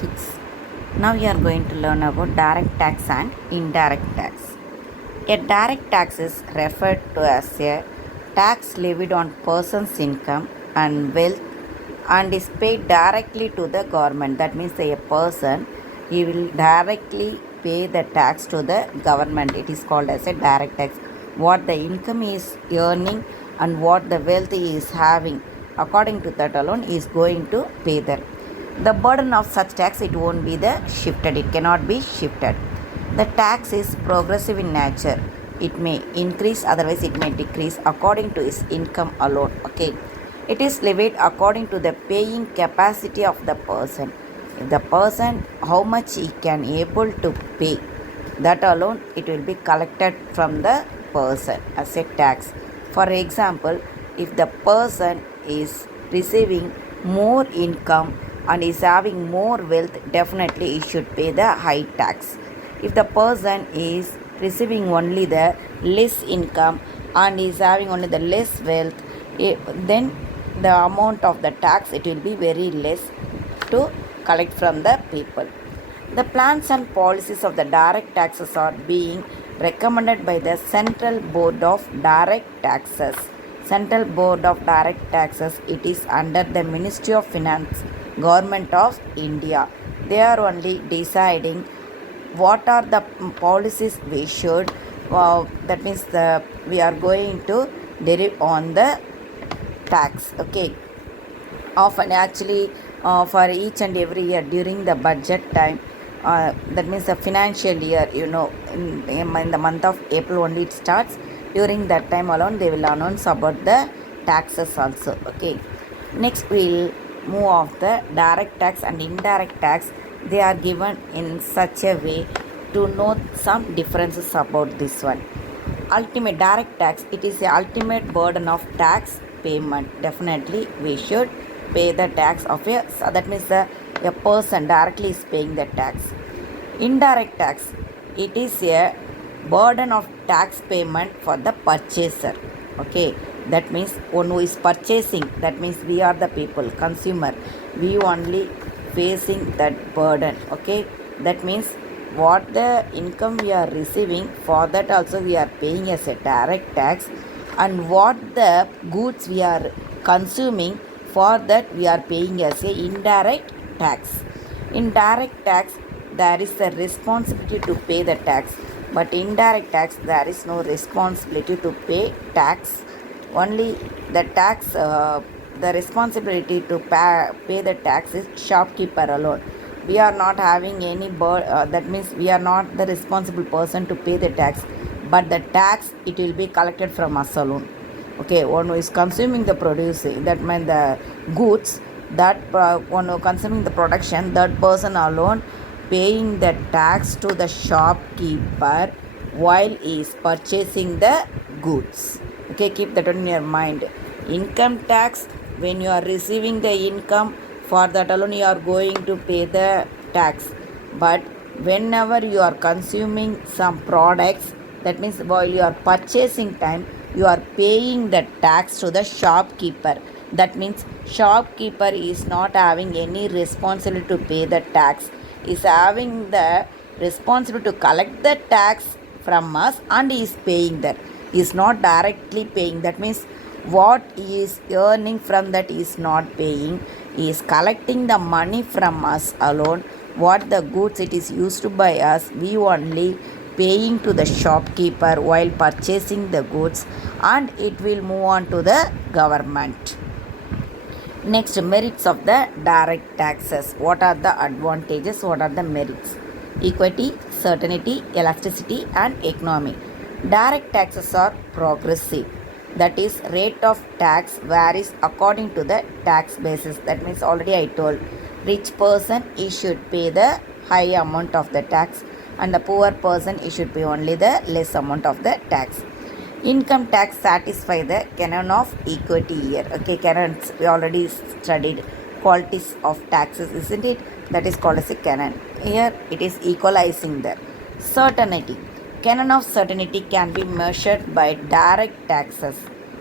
kids. Now we are going to learn about direct tax and indirect tax. A direct tax is referred to as a tax levied on person's income and wealth and is paid directly to the government. That means a person he will directly pay the tax to the government. It is called as a direct tax. What the income is earning and what the wealth he is having, according to that alone he is going to pay that. The burden of such tax it won't be the shifted. It cannot be shifted. The tax is progressive in nature. It may increase, otherwise it may decrease according to his income alone. Okay. It is levied according to the paying capacity of the person. If the person how much he can able to pay, that alone it will be collected from the person as a tax. For example, if the person is receiving more income and is having more wealth, definitely he should pay the high tax. If the person is receiving only the less income and is having only the less wealth, then the amount of the tax it will be very less to collect from the people. The plans and policies of the direct taxes are being recommended by the Central Board of Direct Taxes. Central Board of Direct Taxes, it is under the Ministry of Finance, Government of India. They are only deciding what are the policies we should, that means we are going to derive on the tax. Okay, often actually for each and every year during the budget time, that means the financial year, in the month of April only it starts. During that time alone they will announce about the taxes also. Okay, next we'll move off the direct tax and indirect tax. They are given in such a way to know some differences about this one. Ultimate direct tax, it is the ultimate burden of tax payment. Definitely we should pay the tax of that means a person directly is paying the tax. Indirect tax, it is a burden of tax payment for the purchaser. Okay, that means one who is purchasing, that means we are the people, consumer, we only facing that burden. Okay, that means what the income we are receiving, for that also we are paying as a direct tax, and what the goods we are consuming, for that we are paying as a indirect tax. In direct tax there is the responsibility to pay the tax, but indirect tax there is no responsibility to pay tax. Only the tax, the responsibility to pay the tax is shopkeeper alone. We are not having any that means we are not the responsible person to pay the tax, but the tax it will be collected from us alone. Okay, one who is consuming the produce, that means the goods, that one who consuming the production, that person alone paying the tax to the shopkeeper while he is purchasing the goods. Okay, keep that in your mind. Income tax, when you are receiving the income, for that alone you are going to pay the tax. But whenever you are consuming some products, that means while you are purchasing time, you are paying the tax to the shopkeeper. That means shopkeeper is not having any responsibility to pay the tax, is having the responsibility to collect the tax from us, and he is paying that. He is not directly paying. That means what he is earning from that is not paying. He is collecting the money from us alone. What the goods it is used to by us, we only paying to the shopkeeper while purchasing the goods, and it will move on to the government. Next, merits of the direct taxes. What are the advantages? What are the merits? Equity, certainty, elasticity, and economy. Direct taxes are progressive. That is, rate of tax varies according to the tax basis. That means already I told, rich person he should pay the high amount of the tax, and the poor person he should pay only the less amount of the tax. Income tax satisfy the canon of equity here. Okay, canons we already studied qualities of taxes, isn't it? That is called as a canon. Here it is equalizing the certainty. Canon of certainty can be measured by direct taxes.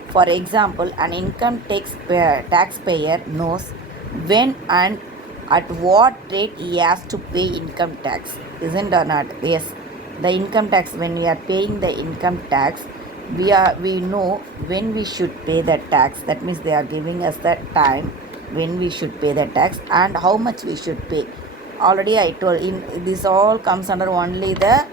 For example, an income taxpayer knows when and at what rate he has to pay income tax, isn't or not? Yes, the income tax, when we are paying the income tax, we know when we should pay the tax. That means they are giving us the time when we should pay the tax and how much we should pay. Already I told, in this all comes under only the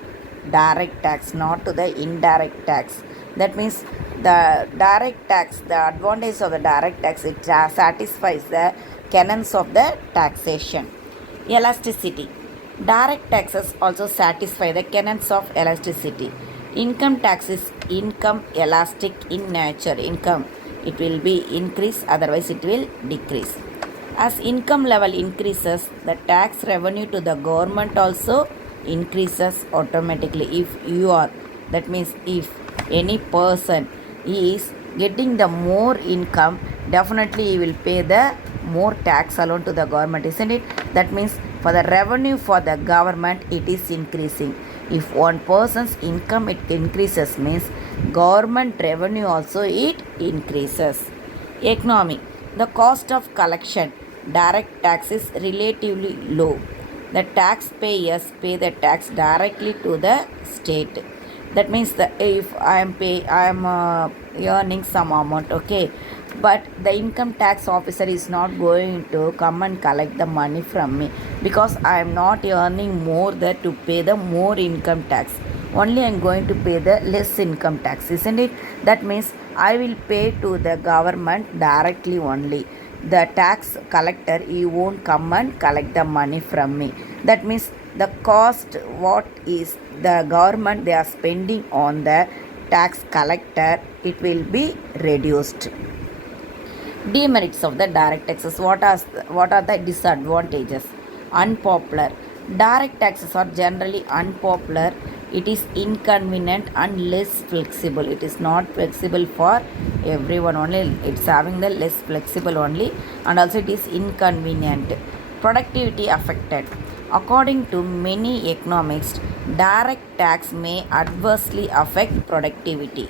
direct tax, not to the indirect tax. That means the direct tax, the advantage of the direct tax, it satisfies the canons of the taxation. Elasticity. Direct taxes also satisfy the canons of elasticity. Income tax is income elastic in nature. Income, it will be increase, otherwise it will decrease. As income level increases, the tax revenue to the government also increases automatically. If you are, that means if any person is getting the more income, definitely he will pay the more tax alone to the government, isn't it? That means for the revenue for the government, it is increasing. If one person's income it increases, means government revenue also it increases. Economy. The cost of collection direct tax is relatively low. The taxpayers pay the tax directly to the state. That means that if I am earning some amount, okay, but the income tax officer is not going to come and collect the money from me because I am not earning more there to pay the more income tax. Only I am going to pay the less income tax, isn't it? That means I will pay to the government directly only. The tax collector, he won't come and collect the money from me. That means the cost what is the government they are spending on the tax collector, it will be reduced. Demerits of the direct taxes. What are the disadvantages? Unpopular. Direct taxes are generally unpopular. It is inconvenient and less flexible. It is not flexible for everyone only. It's having the less flexible only, and also it is inconvenient. Productivity affected. According to many economists, direct tax may adversely affect productivity.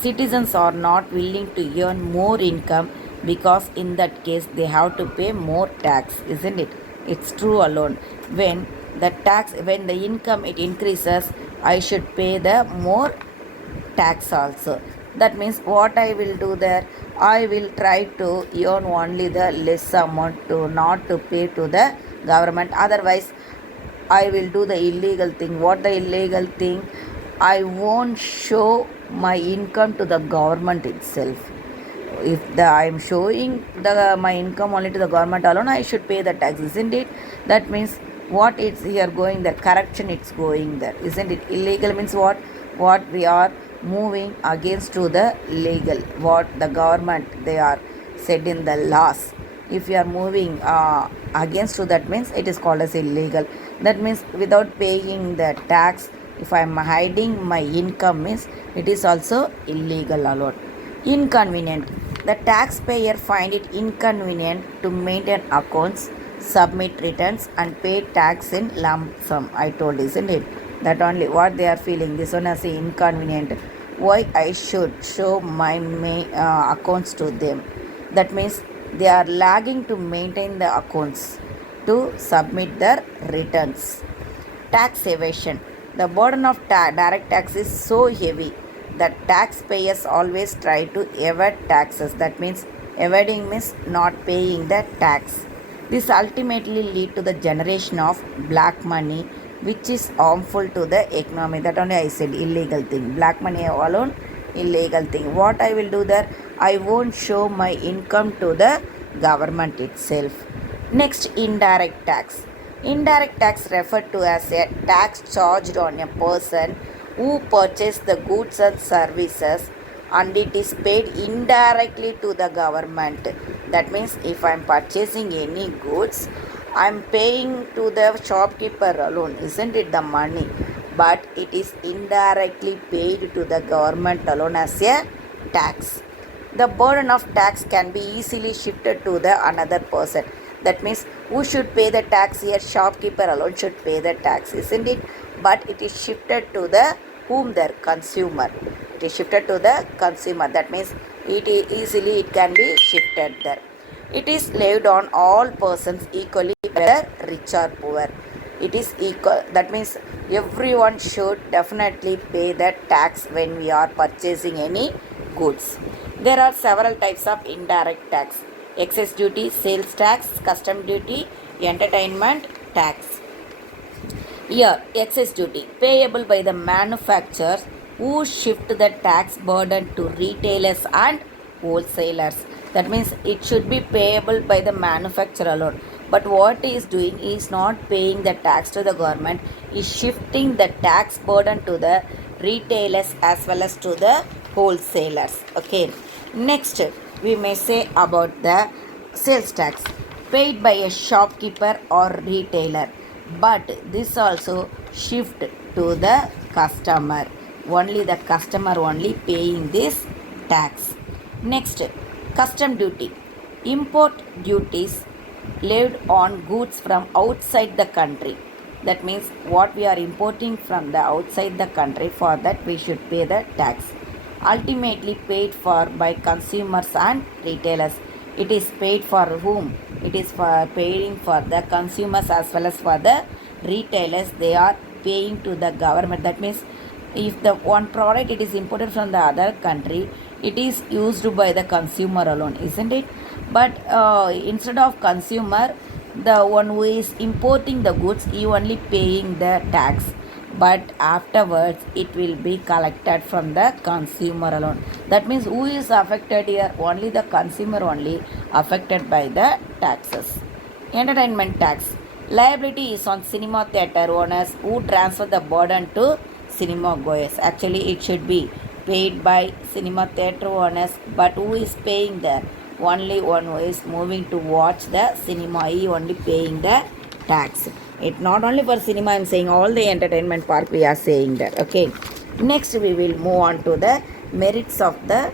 Citizens are not willing to earn more income because in that case they have to pay more tax, isn't it? It's true alone. When the income it increases, I should pay the more tax also. That means what I will do there, I will try to earn only the less amount to not to pay to the government. Otherwise I will do the illegal thing. What the illegal thing? I won't show my income to the government itself. If I am showing my income only to the government alone, I should pay the tax, isn't it? That means what it's here going there, corruption it's going there, isn't it? Illegal means what we are moving against to the legal, what the government they are said in the laws. If you are moving against to that, means it is called as illegal. That means without paying the tax, if I am hiding my income, means it is also illegal alone. Inconvenient. The taxpayer find it inconvenient to maintain accounts, submit returns and pay tax in lump sum. I told, isn't it? That only what they are feeling. This one as inconvenient. Why I should show my accounts to them? That means they are lagging to maintain the accounts, to submit their returns. Tax evasion. The burden of direct tax is so heavy that taxpayers always try to evade taxes. That means evading means not paying the tax. This ultimately lead to the generation of black money, which is harmful to the economy. That only I said illegal thing. Black money alone, illegal thing. What I will do there? I won't show my income to the government itself. Next, indirect tax. Indirect tax referred to as a tax charged on a person who purchase the goods and services, and it is paid indirectly to the government. That means if I am purchasing any goods, I am paying to the shopkeeper alone, isn't it, the money? But it is indirectly paid to the government alone as a tax. The burden of tax can be easily shifted to the another person. That means who should pay the tax here? Shopkeeper alone should pay the tax, isn't it? But it is shifted to the whom? The consumer. It is shifted to the consumer. That means it can be shifted there. It is laid on all persons equally whether rich or poor. It is equal. That means everyone should definitely pay the tax when we are purchasing any goods. There are several types of indirect tax: excess duty, sales tax, custom duty, entertainment tax. Here, excess duty payable by the manufacturers who shift the tax burden to retailers and wholesalers. That means it should be payable by the manufacturer alone. But what he is doing is not paying the tax to the government, is shifting the tax burden to the retailers as well as to the wholesalers. Okay. Next, we may say about the sales tax paid by a shopkeeper or retailer, but this also shift to the customer. Only the customer only paying this tax. Next, custom duty. Import duties levied on goods from outside the country. That means what we are importing from the outside the country, for that we should pay the tax. Ultimately paid for by consumers and retailers. It is paid for whom? It is for paying for the consumers as well as for the retailers. They are paying to the government. That means if the one product it is imported from the other country, it is used by the consumer alone, isn't it? But instead of consumer, the one who is importing the goods, he only paying the tax, but afterwards it will be collected from the consumer alone. That means who is affected here? Only the consumer only affected by the taxes. Entertainment tax. Liability is on cinema theatre owners who transfer the burden to cinema goers. Actually, it should be paid by cinema theatre owners, but who is paying there? Only one who is moving to watch the cinema, he only paying the tax. It not only for cinema, I am saying all the entertainment park we are saying that. Okay. Next, we will move on to the merits of the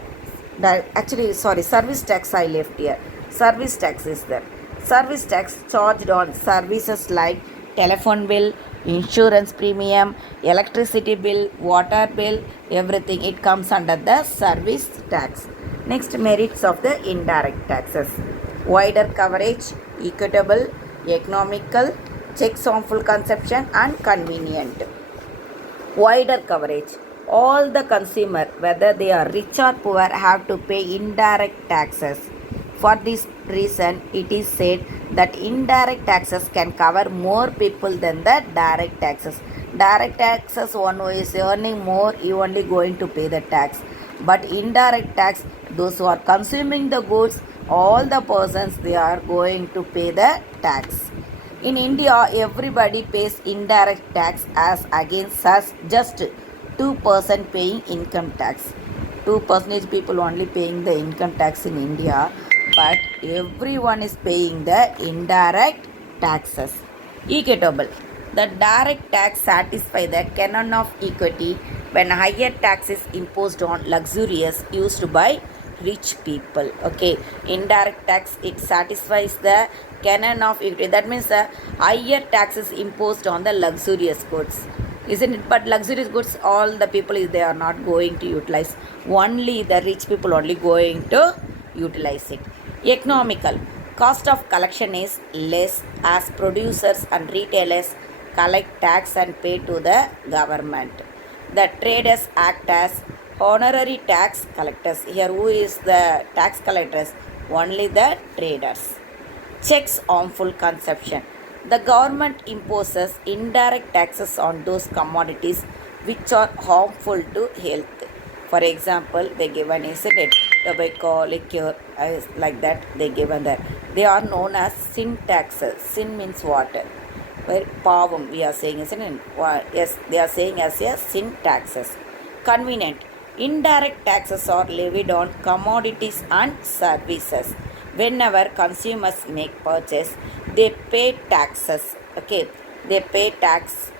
service tax I left here. Service tax is there. Service tax charged on services like telephone bill, insurance premium, electricity bill, water bill, everything. It comes under the service tax. Next, merits of the indirect taxes. Wider coverage, equitable, economical, checks harmful consumption and convenient. Wider coverage. All the consumer, whether they are rich or poor, have to pay indirect taxes. For this reason, it is said that indirect taxes can cover more people than the direct taxes. Direct taxes, one who is earning more, you only going to pay the tax. But indirect tax, those who are consuming the goods, all the persons, they are going to pay the tax. In India, everybody pays indirect tax as against us just 2% paying income tax. 2% people only paying the income tax in India, but everyone is paying the indirect taxes. Equitable. The direct tax satisfies the canon of equity when higher tax is imposed on luxurious used by rich people. Okay, indirect tax, it satisfies the canon of equity. That means higher taxes imposed on the luxurious goods, isn't it? But luxurious goods, all the people they are not going to utilize. Only the rich people only going to utilize it. Economical. Cost of collection is less as producers and retailers collect tax and pay to the government. The traders act as honorary tax collectors. Here, who is the tax collectors? Only the traders. Checks harmful consumption. The government imposes indirect taxes on those commodities which are harmful to health. For example, they given, isn't it? Tobacco, liquor, like that they given there. They are known as sin taxes. Sin means what? Where pavam we are saying, isn't it? Yes, they are saying as a sin taxes. Convenient. Indirect taxes are levied on commodities and services. Whenever consumers make purchase, they pay taxes. Okay, they pay tax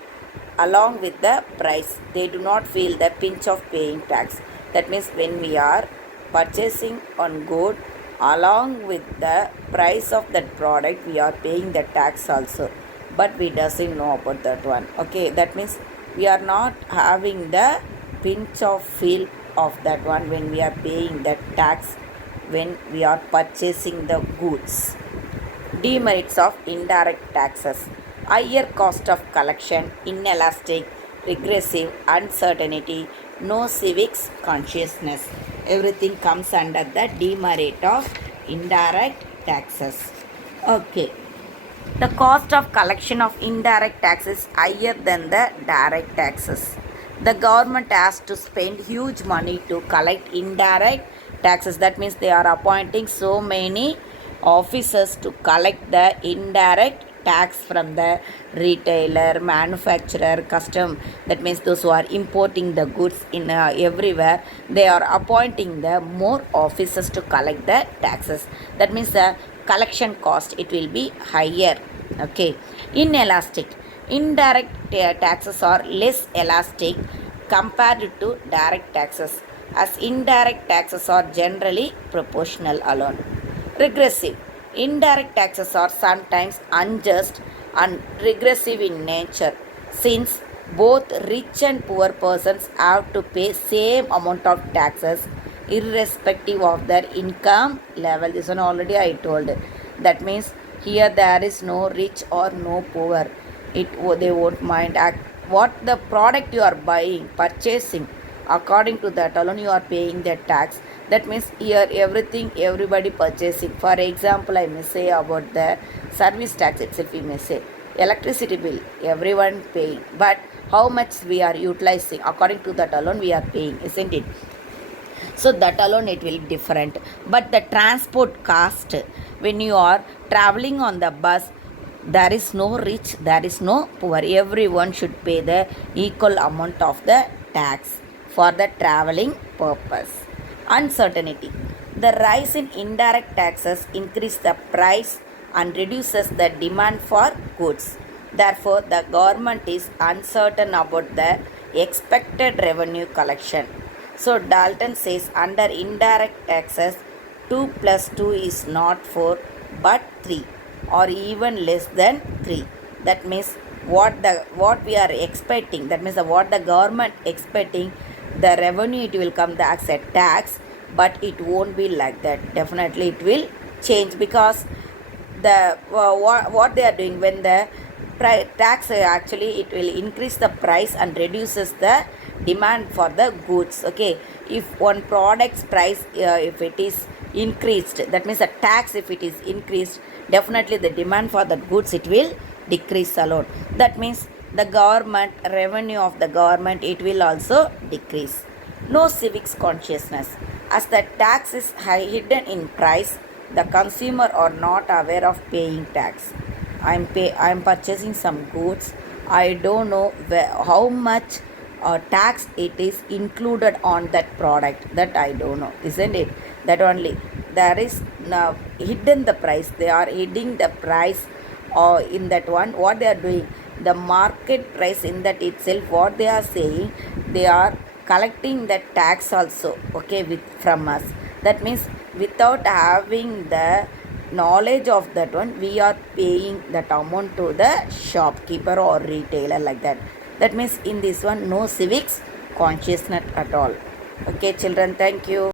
along with the price. They do not feel the pinch of paying tax. That means when we are purchasing on good, along with the price of that product, we are paying the tax also. But we doesn't know about that one. Okay, that means we are not having the pinch of feel of that one when we are paying the tax when we are purchasing the goods. Demerits of indirect taxes: higher cost of collection, inelastic, regressive, uncertainty, no civics consciousness. Everything comes under the demerit of indirect taxes. Okay. The cost of collection of indirect taxes is higher than the direct taxes. The government has to spend huge money to collect indirect taxes. That means they are appointing so many officers to collect the indirect tax from the retailer, manufacturer, custom. That means those who are importing the goods in everywhere, they are appointing the more officers to collect the taxes. That means the collection cost, it will be higher. Okay. Inelastic: indirect taxes are less elastic compared to direct taxes, as indirect taxes are generally proportional alone. Regressive: indirect taxes are sometimes unjust and regressive in nature, since both rich and poor persons have to pay same amount of taxes irrespective of their income level. This one already I told. That means here there is no rich or no poor. They won't mind what the product you are buying, purchasing. According to that alone you are paying the tax. That means here everything everybody purchasing. For example, I may say about the service tax itself. We may say electricity bill, everyone paying, but how much we are utilizing, according to that alone we are paying, isn't it? So that alone it will be different. But the transport cost, when you are traveling on the bus, there is no rich, there is no poor, everyone should pay the equal amount of the tax for the traveling purpose. Uncertainty: the rise in indirect taxes increase the price and reduces the demand for goods. Therefore the government is uncertain about the expected revenue collection. So Dalton says under indirect taxes 2 plus 2 is not 4 but 3, or even less than 3. That means what we are expecting, that means what the government expecting, the revenue it will come as a tax, but it won't be like that. Definitely it will change, because the what they are doing, when the tax actually it will increase the price and reduces the demand for the goods. Okay, if one product's price if it is increased, that means the tax if it is increased, definitely the demand for the goods it will decrease alone. That means the government revenue of the government it will also decrease. No civics consciousness: as the tax is hidden in price, the consumer are not aware of paying tax. I'm purchasing some goods, I don't know how much tax it is included on that product, that I don't know, isn't it? That only there is now hidden the price, they are hiding the price in that one. What they are doing, the market price in that itself, what they are saying, they are collecting that tax also, okay, from us. That means without having the knowledge of that one, we are paying that amount to the shopkeeper or retailer, like that. That means in this one no civics consciousness at all. Okay children, thank you.